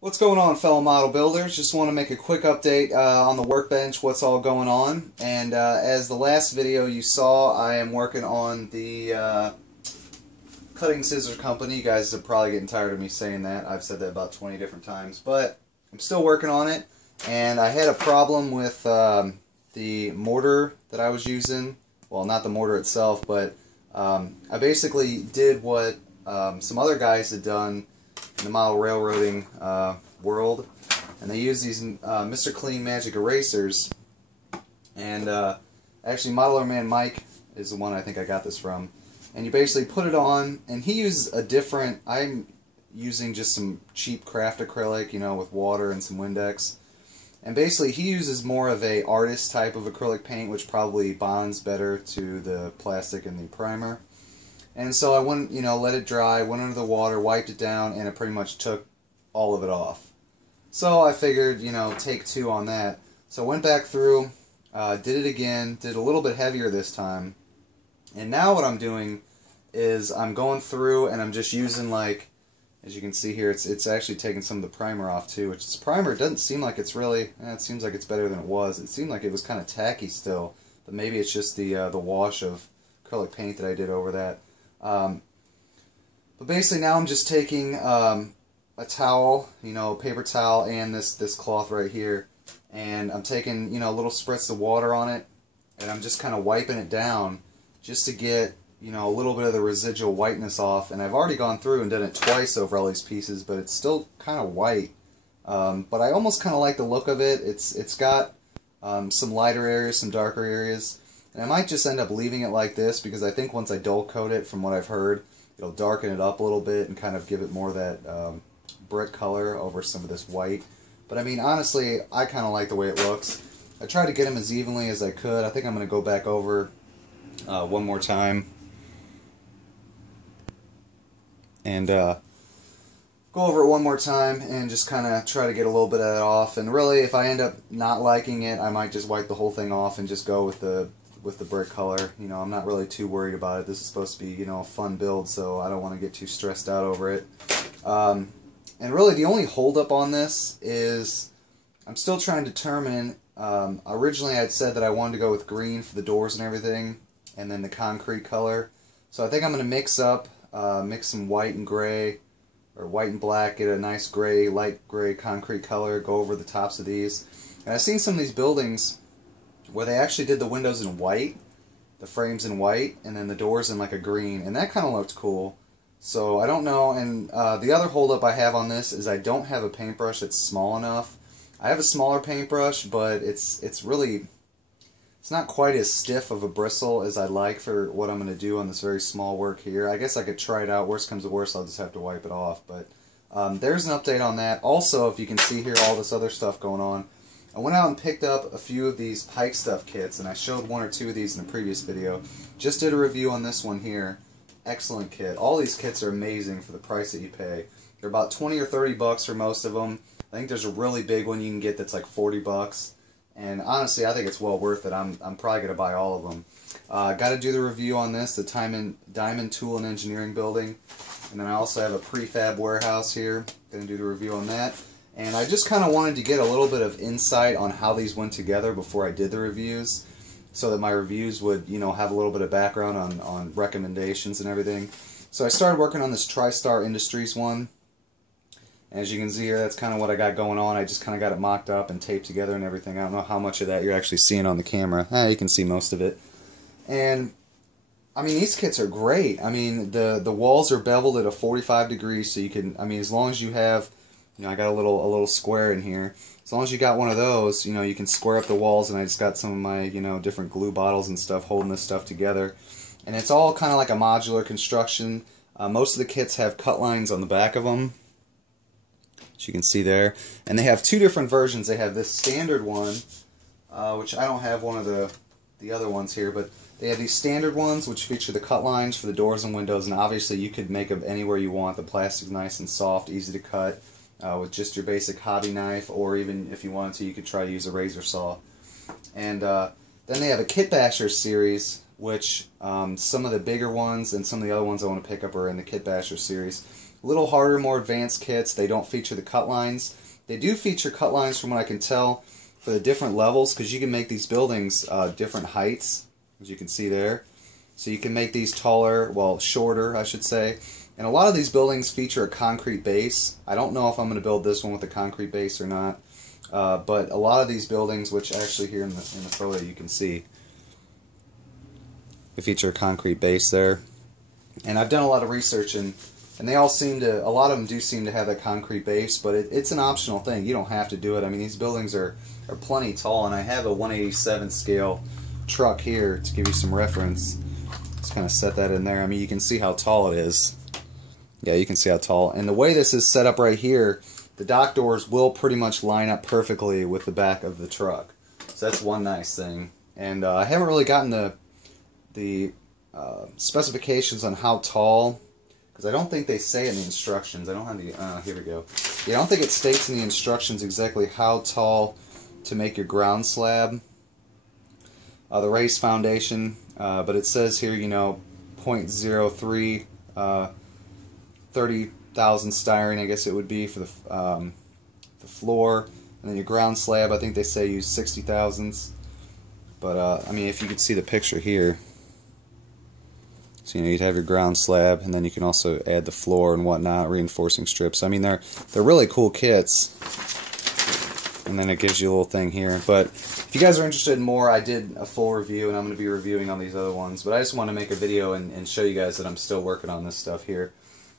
What's going on, fellow model builders? Just want to make a quick update on the Workbench, what's all going on. And as the last video you saw, I am working on the cutting scissors company. You guys are probably getting tired of me saying that. I've said that about 20 different times. But I'm still working on it. And I had a problem with the mortar that I was using. Well, not the mortar itself, but I basically did what some other guys had done in the model railroading world, and they use these Mr. Clean Magic erasers, and actually Modeler Man Mike is the one I think I got this from, and you basically put it on, and he uses a different, I'm using just some cheap craft acrylic, you know, with water and some Windex, and basically he uses more of a artist type of acrylic paint, which probably bonds better to the plastic and the primer. And so I went, let it dry, went under the water, wiped it down, and it pretty much took all of it off. So I figured, take two on that. So I went back through, did it again, did a little bit heavier this time. And now what I'm doing is I'm going through and I'm just using, like, as you can see here, it's actually taking some of the primer off too, which this primer doesn't seem like it's really, it seems like it's better than it was. It seemed like it was kind of tacky still, but maybe it's just the wash of acrylic paint that I did over that. But basically now I'm just taking a towel, a paper towel, and this cloth right here, and I'm taking little spritz of water on it, and I'm just kind of wiping it down just to get a little bit of the residual whiteness off. And I've already gone through and done it twice over all these pieces, but it's still kind of white. But I almost kind of like the look of it. It's got some lighter areas, some darker areas. And I might just end up leaving it like this, because I think once I dull coat it, from what I've heard, it'll darken it up a little bit and kind of give it more of that brick color over some of this white. But I mean, honestly, I kind of like the way it looks. I tried to get them as evenly as I could. I think I'm going to go back over one more time and go over it one more time and just kind of try to get a little bit of that off. And really, if I end up not liking it, I might just wipe the whole thing off and just go with the brick color. I'm not really too worried about it. This is supposed to be, a fun build, so I don't want to get too stressed out over it. And really, the only holdup on this is I'm still trying to determine. Originally, I'd said that I wanted to go with green for the doors and everything, and then the concrete color. So I think I'm going to mix some white and gray, or white and black, get a nice gray, light gray concrete color, go over the tops of these. And I've seen some of these buildings where they actually did the windows in white, the frames in white, and then the doors in like a green, and that kind of looked cool. So I don't know. And the other holdup I have on this is I don't have a paintbrush that's small enough. I have a smaller paintbrush, but it's not quite as stiff of a bristle as I'd like for what I'm going to do on this very small work here. I guess I could try it out. Worst comes to worst, I'll just have to wipe it off. But there's an update on that. Also, if you can see here, all this other stuff going on. I went out and picked up a few of these Pike Stuff kits, and I showed one or two of these in a previous video. Just did a review on this one here. Excellent kit. All these kits are amazing for the price that you pay. They're about 20 or 30 bucks for most of them. I think there's a really big one you can get that's like 40 bucks. And honestly, I think it's well worth it. I'm probably going to buy all of them. Got to do the review on this, the Diamond Tool and Engineering Building. And then I also have a prefab warehouse here. Going to do the review on that. And I just kind of wanted to get a little bit of insight on how these went together before I did the reviews, so that my reviews would, have a little bit of background on recommendations and everything. So I started working on this TriStar Industries one. As you can see here, that's kind of what I got going on. I just kind of got it mocked up and taped together and everything. I don't know how much of that you're actually seeing on the camera. You can see most of it. And I mean, these kits are great. I mean, the walls are beveled at a 45 degrees, so you can, as long as you have, I got a little square in here. As long as you got one of those, you can square up the walls, and I just got some of my, different glue bottles and stuff holding this stuff together. And it's all kind of like a modular construction. Most of the kits have cut lines on the back of them, as you can see there. And they have two different versions. They have this standard one, which I don't have one of the other ones here, but they have these standard ones which feature the cut lines for the doors and windows, and obviously you could make them anywhere you want. The plastic's nice and soft, easy to cut. With just your basic hobby knife, or even if you wanted to, you could try to use a razor saw. And then they have a Kit Basher series, which some of the bigger ones and some of the other ones I want to pick up are in the Kit Basher series. A little harder, more advanced kits. They don't feature the cut lines. They do feature cut lines from what I can tell for the different levels, because you can make these buildings different heights, as you can see there. So you can make these taller, well, shorter, I should say. And a lot of these buildings feature a concrete base. I don't know if I'm going to build this one with a concrete base or not. But a lot of these buildings, which actually here in the photo you can see, they feature a concrete base there. And I've done a lot of research, and they all seem to, a lot of them do seem to have that concrete base, but it's an optional thing. You don't have to do it. I mean, these buildings are plenty tall, and I have a 1/87 scale truck here to give you some reference. Just kind of set that in there. I mean, you can see how tall it is. Yeah, you can see how tall. And the way this is set up right here, the dock doors will pretty much line up perfectly with the back of the truck. So that's one nice thing. And I haven't really gotten the specifications on how tall, because I don't think they say in the instructions. I don't have the, here we go. Yeah, I don't think it states in the instructions exactly how tall to make your ground slab, the raised foundation, but it says here, you know, 0.03, 30,000 styrene, I guess it would be, for the floor, and then your ground slab, I think they say use 60 thousandths, but I mean, if you could see the picture here, so you know, you'd have your ground slab, and then you can also add the floor and whatnot, reinforcing strips. I mean, they're really cool kits. And then it gives you a little thing here. But if you guys are interested in more, I did a full review, and I'm going to be reviewing on these other ones. But I just want to make a video and show you guys that I'm still working on this stuff here.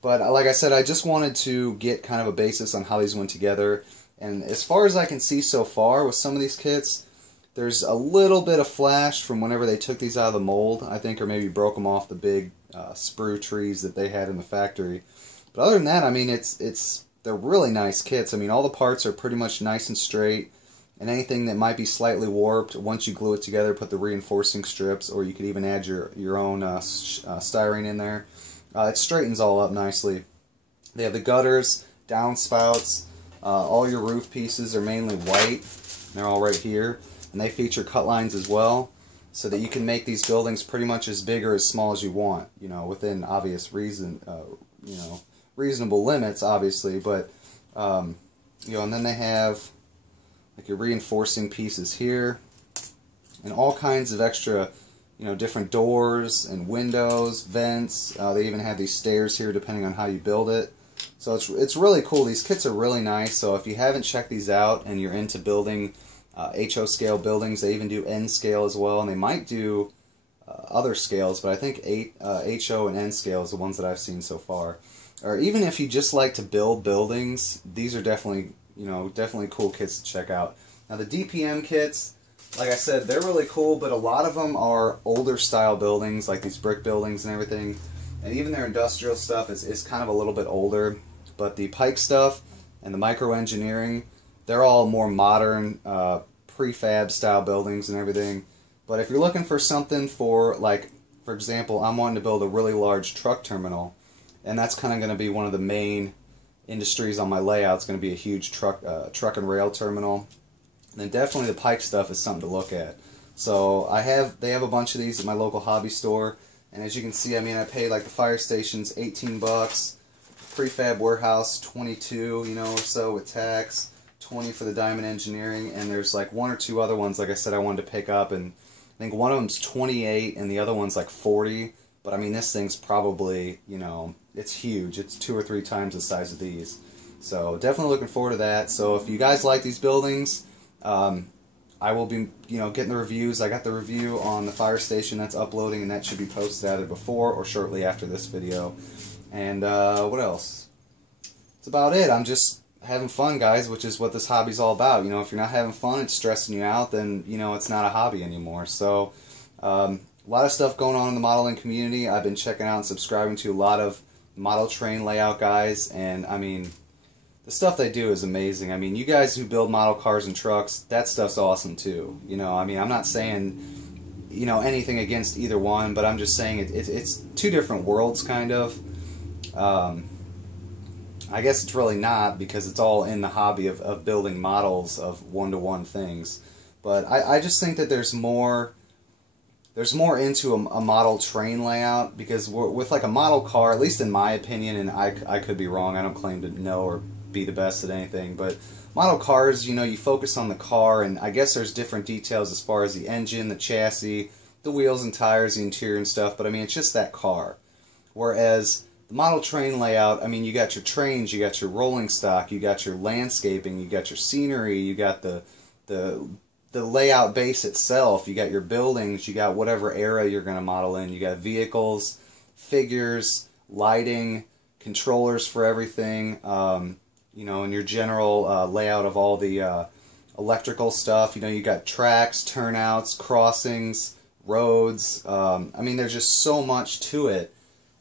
But like I said, I just wanted to get kind of a basis on how these went together. And as far as I can see so far with some of these kits, there's a little bit of flash from whenever they took these out of the mold, I think, or maybe broke them off the big sprue trees that they had in the factory. But other than that, I mean, they're really nice kits. I mean, all the parts are pretty much nice and straight, and anything that might be slightly warped, once you glue it together, put the reinforcing strips, or you could even add your own styrene in there. It straightens all up nicely. They have the gutters, downspouts, all your roof pieces are mainly white. They're all right here. And they feature cut lines as well, so that you can make these buildings pretty much as big or as small as you want, you know, within obvious reason, you know, reasonable limits, obviously. But you know, and then they have like your reinforcing pieces here, and all kinds of extra, you know, different doors and windows, vents. They even have these stairs here, depending on how you build it. So it's really cool. These kits are really nice. So if you haven't checked these out and you're into building HO scale buildings, they even do N scale as well, and they might do other scales, but I think HO and N scale is the ones that I've seen so far. Or even if you just like to build buildings, these are definitely, you know, definitely cool kits to check out. Now the DPM kits, like I said, they're really cool, but a lot of them are older style buildings, like these brick buildings and everything, and even their industrial stuff is kind of a little bit older. But the Pike stuff and the micro engineering, they're all more modern, prefab style buildings and everything. But if you're looking for something for, like, for example, I'm wanting to build a really large truck terminal, and that's kind of going to be one of the main industries on my layout. It's going to be a huge truck and rail terminal. Then definitely the Pike stuff is something to look at. So they have a bunch of these at my local hobby store, and as you can see, I mean, I paid like the fire stations $18, prefab warehouse $22, you know, or so with tax. 20 for the diamond engineering, and there's like one or two other ones, like I said, I wanted to pick up, and I think one of them's 28 and the other one's like 40. But I mean, this thing's probably, you know, it's huge. It's 2 or 3 times the size of these. So definitely looking forward to that. So if you guys like these buildings, I will be, you know, getting the reviews. I got the review on the fire station that's uploading, and that should be posted either before or shortly after this video. And what else? That's about it. I'm just having fun, guys, which is what this hobby's all about. You know, if you're not having fun, it's stressing you out, then, you know, it's not a hobby anymore. So a lot of stuff going on in the modeling community. I've been checking out and subscribing to a lot of model train layout guys, and I mean, the stuff they do is amazing. I mean, you guys who build model cars and trucks, that stuff's awesome too. You know, I mean, I'm not saying, you know, anything against either one, but I'm just saying it's two different worlds, kind of. I guess it's really not, because it's all in the hobby of building models of one-to-one things. But I just think that there's more there's more into a model train layout, because with like a model car, at least in my opinion, and I could be wrong, I don't claim to know or be the best at anything, but model cars, you know, you focus on the car, and I guess there's different details as far as the engine, the chassis, the wheels and tires, the interior and stuff, but I mean, it's just that car. Whereas the model train layout, I mean, you got your trains, you got your rolling stock, you got your landscaping, you got your scenery, you got the layout base itself, you got your buildings, you got whatever era you're going to model in, you got vehicles, figures, lighting, controllers for everything, you know, and your general layout of all the electrical stuff. You know, you got tracks, turnouts, crossings, roads. I mean, there's just so much to it,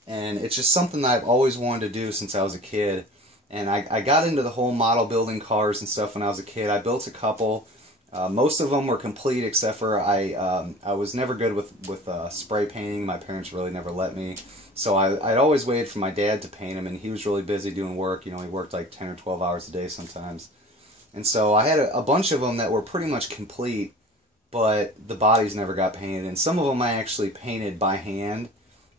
and it's just something that I've always wanted to do since I was a kid. And I got into the whole model building cars and stuff when I was a kid. I built a couple. Most of them were complete, except for I was never good with spray painting. My parents really never let me. So I'd always waited for my dad to paint them, and he was really busy doing work. You know, he worked like 10 or 12 hours a day sometimes. And so I had a bunch of them that were pretty much complete, but the bodies never got painted. And some of them I actually painted by hand.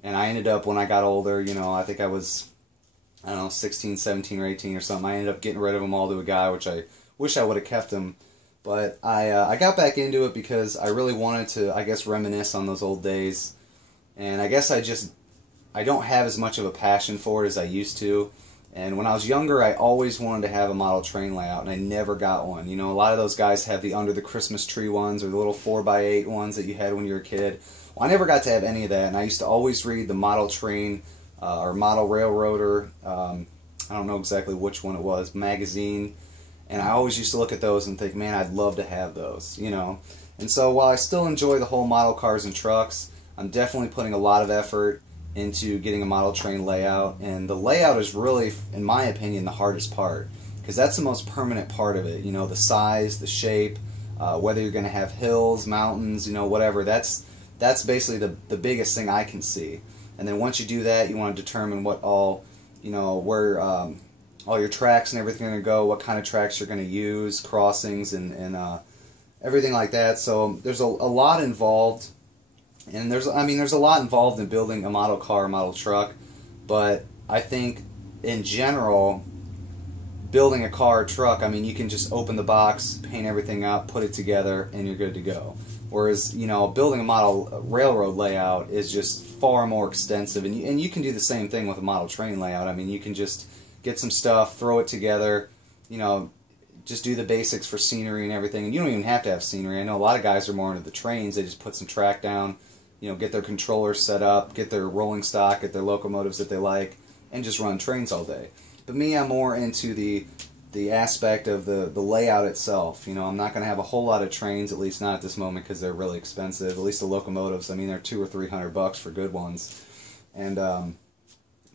And I ended up, when I got older, you know, I think I was, I don't know, 16, 17, or 18 or something, I ended up getting rid of them all to a guy, which I wish I would have kept them. But I got back into it because I really wanted to, I guess, reminisce on those old days. And I guess I don't have as much of a passion for it as I used to. And when I was younger, I always wanted to have a model train layout, and I never got one. You know, a lot of those guys have the under the Christmas tree ones, or the little 4x8 ones that you had when you were a kid. Well, I never got to have any of that, and I used to always read the model train or model railroader, I don't know exactly which one it was, magazine. And I always used to look at those and think, man, I'd love to have those, you know. And so while I still enjoy the whole model cars and trucks, I'm definitely putting a lot of effort into getting a model train layout. And the layout is really, in my opinion, the hardest part, because that's the most permanent part of it. You know, the size, the shape, whether you're going to have hills, mountains, you know, whatever. That's basically the biggest thing I can see. And then once you do that, you want to determine what all, you know, where all your tracks and everything are going to go, what kind of tracks you're going to use, crossings, and everything like that. So there's a lot involved, and there's a lot involved in building a model car, a model truck. But I think in general, building a car or truck, I mean, you can just open the box, paint everything up, put it together, and you're good to go. Whereas, you know, building a model railroad layout is just far more extensive, and you can do the same thing with a model train layout. I mean, you can just get some stuff, throw it together, you know, just do the basics for scenery and everything. And you don't even have to have scenery. I know a lot of guys are more into the trains. They just put some track down, you know, get their controllers set up, get their rolling stock, get their locomotives that they like, and just run trains all day. But me, I'm more into the aspect of the layout itself. You know, I'm not going to have a whole lot of trains, at least not at this moment, because they're really expensive. At least the locomotives, I mean, they're $200 or $300 for good ones. And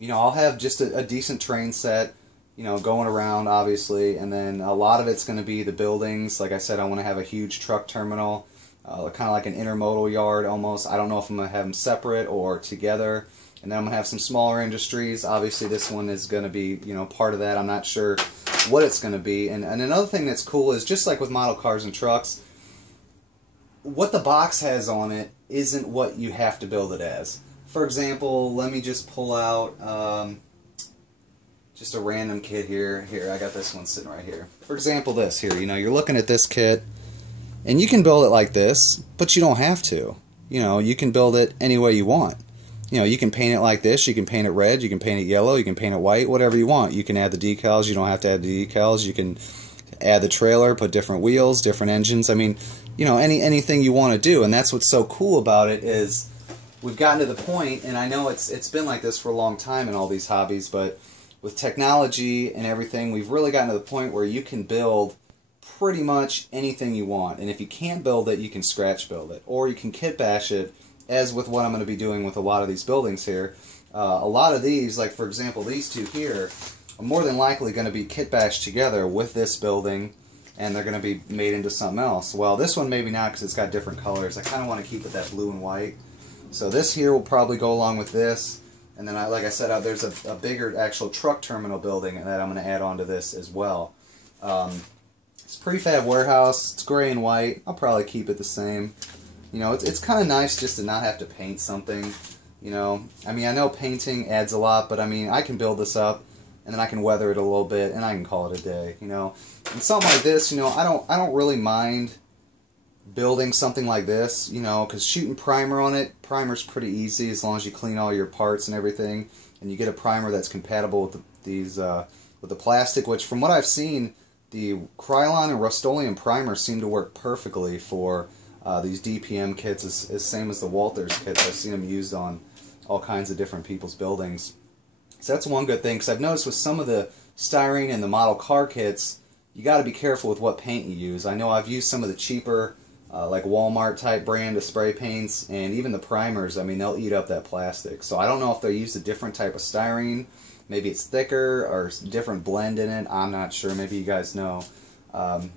you know, I'll have just a decent train set, you know, going around, obviously, and then a lot of it's going to be the buildings. Like I said, I want to have a huge truck terminal, kind of like an intermodal yard almost. I don't know if I'm going to have them separate or together. And then I'm going to have some smaller industries. Obviously, this one is going to be, you know, part of that. I'm not sure what it's going to be. And another thing that's cool is, just like with model cars and trucks, what the box has on it isn't what you have to build it as. For example, let me just pull out just a random kit here. Here, I got this one sitting right here. For example, this here, you know, you're looking at this kit, and you can build it like this, but you don't have to. You know, you can build it any way you want. You know, you can paint it like this, you can paint it red, you can paint it yellow, you can paint it white, whatever you want. You can add the decals, you don't have to add the decals. You can add the trailer, put different wheels, different engines. I mean, you know, anything you want to do. And that's what's so cool about it is, we've gotten to the point, and I know it's been like this for a long time in all these hobbies, but with technology and everything, we've really gotten to the point where you can build pretty much anything you want. And if you can't build it, you can scratch build it, or you can kit bash it, as with what I'm going to be doing with a lot of these buildings here. A lot of these, like for example these two here, are more than likely going to be kit bashed together with this building, and they're going to be made into something else. Well, this one maybe not, because it's got different colors. I kind of want to keep it that blue and white. So this here will probably go along with this, and then like I said, there's a bigger actual truck terminal building that I'm going to add onto this as well. It's a prefab warehouse. It's gray and white. I'll probably keep it the same. you know, it's kind of nice just to not have to paint something. You know, I mean, I know painting adds a lot, but I mean, I can build this up, and then I can weather it a little bit, and I can call it a day. You know, and something like this, you know, I don't really mind building something like this, you know, because shooting primer on it, primer's pretty easy as long as you clean all your parts and everything, and you get a primer that's compatible with with the plastic, which from what I've seen, the Krylon and Rust-Oleum primer seem to work perfectly for these DPM kits, is same as the Walters kits. I've seen them used on all kinds of different people's buildings. So that's one good thing, because I've noticed with some of the styrene and the model car kits, you got to be careful with what paint you use. I know I've used some of the cheaper, like Walmart type brand of spray paints, and even the primers, I mean, they'll eat up that plastic. So I don't know if they use a different type of styrene. Maybe it's thicker or different blend in it. I'm not sure. Maybe you guys know. But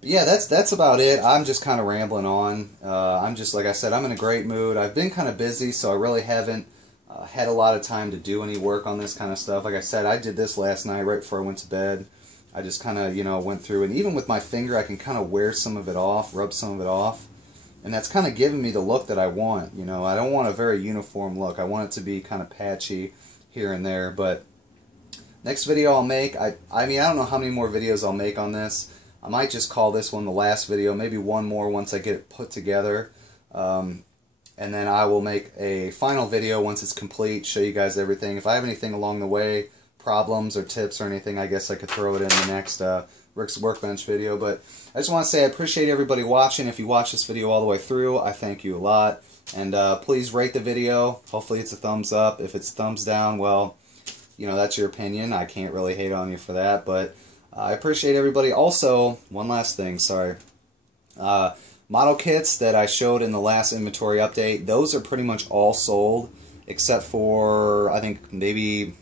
yeah, that's about it. I'm just kind of rambling on. I'm just, like I said, I'm in a great mood. I've been kind of busy, so I really haven't had a lot of time to do any work on this kind of stuff. Like I said, I did this last night right before I went to bed. I just kind of, you know, went through, and even with my finger, I can kind of wear some of it off, rub some of it off, and that's kind of giving me the look that I want. You know, I don't want a very uniform look. I want it to be kind of patchy here and there. But next video I'll make, I mean, I don't know how many more videos I'll make on this. I might just call this one the last video, maybe one more once I get it put together. And then I will make a final video once it's complete, show you guys everything. If I have anything along the way, problems or tips or anything, I guess I could throw it in the next Rick's Workbench video. But I just want to say I appreciate everybody watching. If you watch this video all the way through, I thank you a lot. And please rate the video. Hopefully it's a thumbs up. If it's thumbs down, well, you know, that's your opinion. I can't really hate on you for that. But I appreciate everybody. Also, one last thing, sorry. Model kits that I showed in the last inventory update, those are pretty much all sold, except for, I think, maybe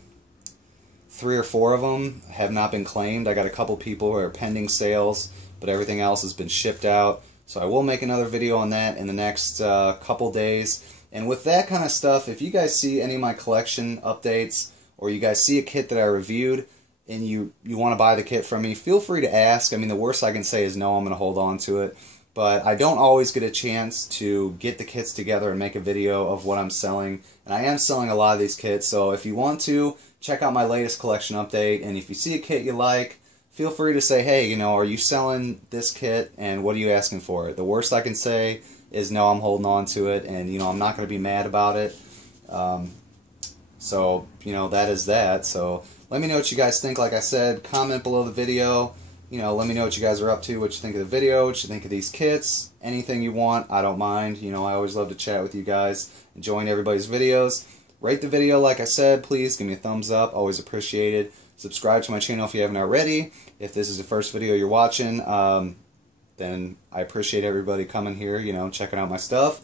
3 or 4 of them have not been claimed. I got a couple people who are pending sales, but everything else has been shipped out. So I will make another video on that in the next couple days. And with that kind of stuff, if you guys see any of my collection updates, or you guys see a kit that I reviewed, and you want to buy the kit from me, feel free to ask. I mean, the worst I can say is no, I'm going to hold on to it. But I don't always get a chance to get the kits together and make a video of what I'm selling. And I am selling a lot of these kits, so if you want to, check out my latest collection update. And if you see a kit you like, feel free to say, hey, you know, are you selling this kit, and what are you asking for it? The worst I can say is no, I'm holding on to it, and, you know, I'm not going to be mad about it. So, you know, that is that. So let me know what you guys think. Like I said, comment below the video. You know, let me know what you guys are up to, what you think of the video, what you think of these kits, anything you want, I don't mind. You know, I always love to chat with you guys, enjoying everybody's videos. Rate the video, like I said, please, give me a thumbs up, always appreciated. Subscribe to my channel if you haven't already. If this is the first video you're watching, then I appreciate everybody coming here, you know, checking out my stuff.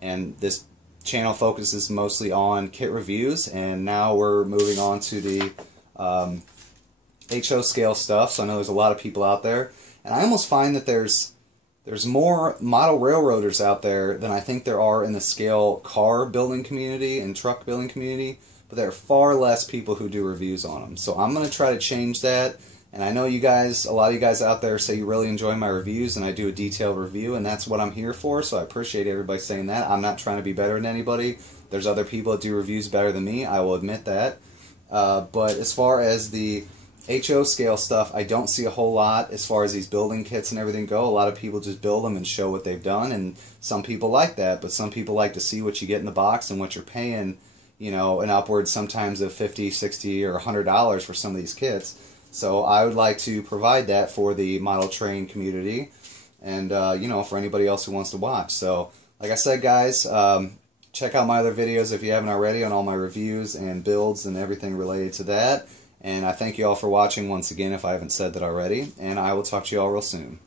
And this channel focuses mostly on kit reviews, and now we're moving on to the HO scale stuff, so I know there's a lot of people out there, and I almost find that there's more model railroaders out there than I think there are in the scale car building community and truck building community, but there are far less people who do reviews on them. So I'm going to try to change that, and I know you guys, a lot of you guys out there say you really enjoy my reviews, and I do a detailed review, and that's what I'm here for, so I appreciate everybody saying that. I'm not trying to be better than anybody. There's other people that do reviews better than me, I will admit that. But as far as the HO scale stuff, I don't see a whole lot as far as these building kits and everything go. A lot of people just build them and show what they've done, and some people like that, but some people like to see what you get in the box and what you're paying, you know, an upwards sometimes of $50, $60, or $100 for some of these kits. So I would like to provide that for the model train community, and you know, for anybody else who wants to watch. So like I said, guys, check out my other videos if you haven't already on all my reviews and builds and everything related to that. And I thank you all for watching once again if I haven't said that already, and I will talk to you all real soon.